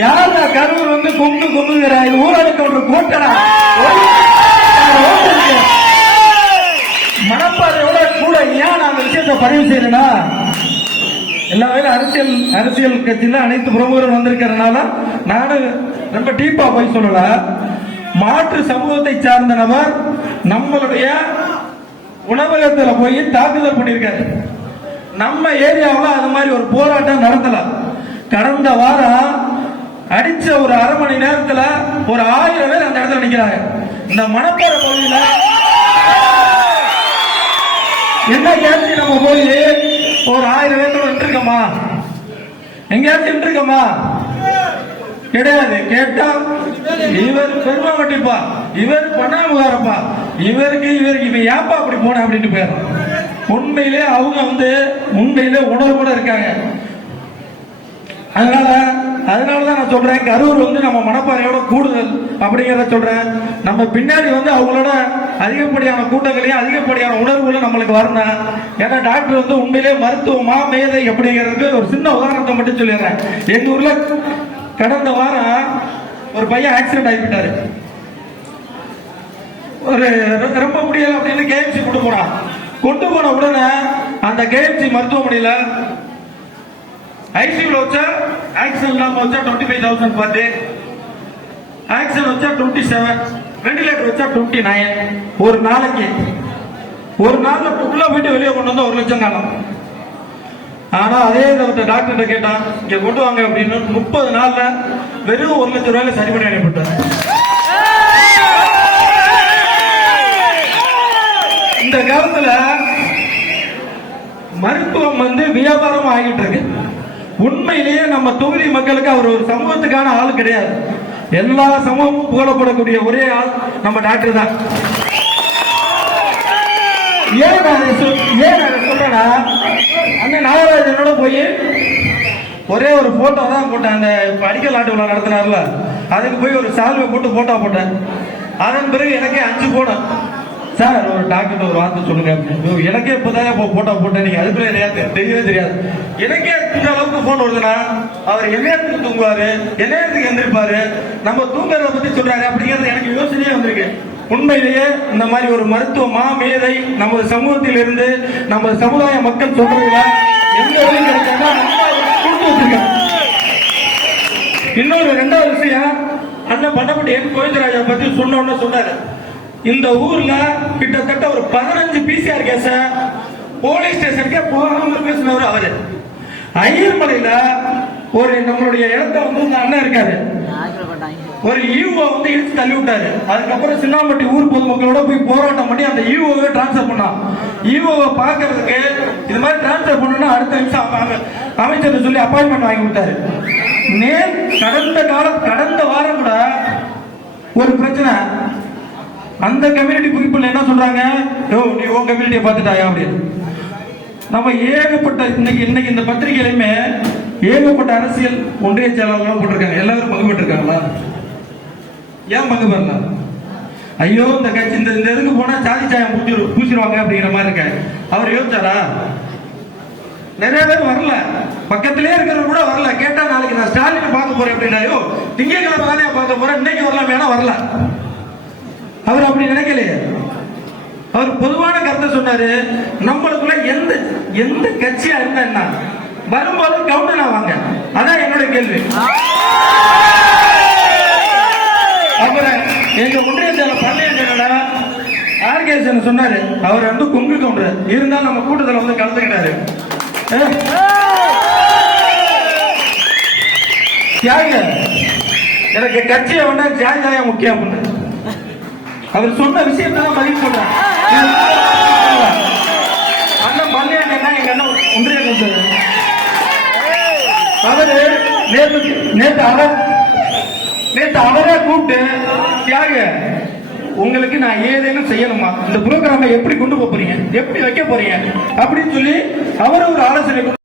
யாரா கரூர் வந்து கொங்கு கொங்குங்கிற இது ஊரடங்கு ஒன்று கூட்டடா. மனப்பாதையோட கூட ஏன் நான் அந்த விஷயத்தை பதிவு செய்யறேன்னா எல்லா வேலையும் அரசியல் அரசியல் கட்சியில அனைத்து பிரமுகரும் வந்திருக்கிறதுனால நானும் ரொம்ப டீப்பா போய் சொல்லல. மாற்று சமூகத்தை சார்ந்த நபர் நம்மளுடைய உணவகத்துல போய் தாக்குதல் பண்ணியிருக்காரு. நம்ம ஏரியாவில் அது மாதிரி ஒரு போராட்டம் நடத்தல. கடந்த வாரம் அடிச்ச ஒரு அரை மணி நேரத்துல ஒரு ஆயிரம் பேர் அந்த இடத்துல நிக்கிறாங்க. இந்த மணப்பாறை பகுதியில என்ன கேட்டு நம்ம போய் ஒரு ஆயிரம் பேர் நின்றுருக்கோமா? எங்கேயாச்சும் நின்றுருக்கோமா? கிடையாது. கேட்டா இவர் பெருமை வட்டிப்பா இவர் பண்ணாமுகாரப்பா இவருக்கு இவருக்கு இவன் ஏப்பா அப்படி போன அப்படின்னு போயிடும் உண்மையிலே அவங்க வந்து உண்மையிலே உணர்வோட இருக்காங்க. அதனால அதனால தான் நான் சொல்கிறேன் கரூர் வந்து நம்ம மனப்பாறையோட கூடுதல் அப்படிங்கிறத சொல்கிறேன் நம்ம பின்னாடி வந்து அவங்களோட அதிகப்படியான கூட்டங்களையும் அதிகப்படியான உணர்வுகளும் நம்மளுக்கு வரணும். ஏன்னா டாக்டர் வந்து உண்மையிலே மருத்துவமா மேதை அப்படிங்கிறதுக்கு ஒரு சின்ன உதாரணத்தை மட்டும் சொல்லிடுறேன். எங்கள் ஊரில் கடந்த வாரம் ஒரு பையன் ஆக்சிடென்ட் ஆகிவிட்டாரு ஒரு ரொம்ப முடியல அப்படின்னு கேஎம்சி கொண்டு போனான். கொண்டு போன உடனே அந்த கேஎம்சி மருத்துவமனையில் ஐசியூல வச்சா ஆக்சிடன் இல்லாம வச்சா twenty five thousand per day oxygen வச்சா டுவெண்ட்டி செவன் வெண்டிலேட்டர் வச்சா டுவெண்ட்டி நைன் ஒரு நாளைக்கு ஒரு நாளில் உள்ள போயிட்டு வெளியே கொண்டு வந்தால் ஒரு லட்சம் காலம் ஆனால் அதே டாக்டர்கிட்ட கேட்டான் இங்கே கொண்டு வாங்க அப்படின்னு முப்பது நாளில் வெறும் ஒரு லட்சம் ரூபாயில சரி பண்ணி அனுப்பிட்டார் இந்த காலத்தில் மருத்துவம் வந்து வியாபாரம் ஆகிட்டு இருக்கு. உண்மையிலேயே நம்ம தொகுதி மக்களுக்கு அவர் ஒரு சமூகத்துக்கான ஆள் கிடையாது. எல்லா சமூகமும் புகழப்படக்கூடிய ஒரே ஆள் நம்ம டாக்டர் தான். ஏன் நான் இதை சொல்- ஏன் நான் சொல்றேன்னா அண்ணன் நாகராஜனோட போய் ஒரே ஒரு போட்டோ தான் போட்டேன். அந்த அடிக்கல் நாட்டு விழா நடத்தினார்ல. அதுக்கு போய் ஒரு சால்வை போட்டு போட்டோ போட்டேன். அதன் பிறகு எனக்கே அஞ்சு போனேன் சார் ஒரு டாக்டர் ஒரு வார்த்தை சொல்லுங்க. எனக்கே இப்பதான் இப்போ போட்டோ போட்டேன். நீங்க அதுக்குள்ள தெரியாது. தெரியவே தெரியாது. எனக்கே இந்த அளவுக்கு போன் வருதுன்னா அவர் என்ன நேரத்துக்கு தூங்குவாரு என்ன நேரத்துக்கு நம்ம தூங்குறத பத்தி சொல்றாரு அப்படிங்கிறது எனக்கு யோசனையே வந்திருக்கு. உண்மையிலேயே இந்த மாதிரி ஒரு மருத்துவ மாமேதை நமது சமூகத்தில் இருந்து நமது சமுதாய மக்கள் சொல்றதுல எந்த கொடுத்து வச்சிருக்காங்க. இன்னொரு ரெண்டாவது விஷயம் அண்ணன் பண்ணப்பட்ட என் கோவிந்தராஜா பத்தி சொன்னோன்னு சொன்னாரு. இந்த ஊர்ல கிட்டத்தட்ட ஒரு பதினஞ்சு பிசிஆர் கேஸ போலீஸ் ஸ்டேஷனுக்கே போகாம பேசினவர் அவரு. ஐயர்மலையில ஒரு நம்மளுடைய இடத்த வந்து இந்த அண்ணன் இருக்காரு. ஒரு ஈவோ வந்து இழுத்து தள்ளி விட்டாரு. அதுக்கப்புறம் சின்னாம்பட்டி ஊர் பொதுமக்களோட போய் போராட்டம் பண்ணி அந்த e ஈவோவை டிரான்ஸ்ஃபர் பண்ணான். E இஓவை பார்க்கறதுக்கு இது மாதிரி டிரான்ஸ்ஃபர் பண்ணணும்னா அடுத்த நிமிஷம் அமைச்சர் சொல்லி அப்பாயின்மெண்ட் வாங்கி விட்டாரு. நேர் கடந்த காலம் கடந்த வாரம் கூட ஒரு பிரச்சனை. அந்த கம்யூனிட்டி பீப்புள் என்ன சொல்றாங்க? யோ நீ உன் கம்யூனிட்டியை பார்த்துட்டாயா? அப்படின்னு. நம்ம ஏகப்பட்ட இன்னைக்கு இன்னைக்கு இந்த பத்திரிகையிலுமே ஏகப்பட்ட அரசியல் ஒன்றிய செயலாளர்களாக போட்டிருக்காங்க. எல்லாரும் பங்கு பெற்றிருக்காங்களா? ஏன் பங்கு பெறலாம் ஐயோ இந்த கட்சி இந்த இந்த இதுக்கு போனா சாதி சாயம் பூச்சிரு பூசிடுவாங்க அப்படிங்கிற மாதிரி இருக்க. அவர் யோசிச்சாரா? நிறைய பேர் வரல. பக்கத்திலே இருக்கிறவங்க கூட வரல. கேட்டா நாளைக்கு நான் ஸ்டாலின் பார்க்க போறேன் அப்படின்னாயோ திங்கட்கிழமை தானே பார்க்க போறேன். இன்னைக்கு வரலாம் வேணா வரல. அவர் அப்படி நினைக்கலையே. அவர் பொதுவான கருத்தை சொன்னாரு நம்மளுக்குள்ள எந்த எந்த கட்சியா இருந்தா வரும்போது கவுண்டர் ஆவாங்க. அதான் என்னோட கேள்வி. அப்புறம் எங்க ஒன்றிய செயலர் என்னன்னா ஆர்கேசன் சொன்னாரு அவர் வந்து கொங்கு கவுண்டர். இருந்தாலும் நம்ம கூட்டத்தில் வந்து கலந்துக்கிட்டாரு. அஹ். எனக்கு கட்சியை ஜாய் தியாகிதாயா முக்கியம் அப்படின்னு. அவர் சொன்ன விஷயத்தை தான் பதில் சொல்றேன். அண்ணன் பள்ளியாண்ட எங்க அண்ணன் ஒன்றிய கவுண்டர் அவரு நேற்று நேற்று அவர் நேற்று அவரே கூப்பிட்டு தியாக உங்களுக்கு நான் ஏதேனும் செய்யணுமா? இந்த ப்ரோக்ராமை எப்படி கொண்டு போறீங்க? எப்படி வைக்க போறீங்க? அப்படின்னு சொல்லி அவரு ஒரு ஆலோசனை கொடுத்தாரு.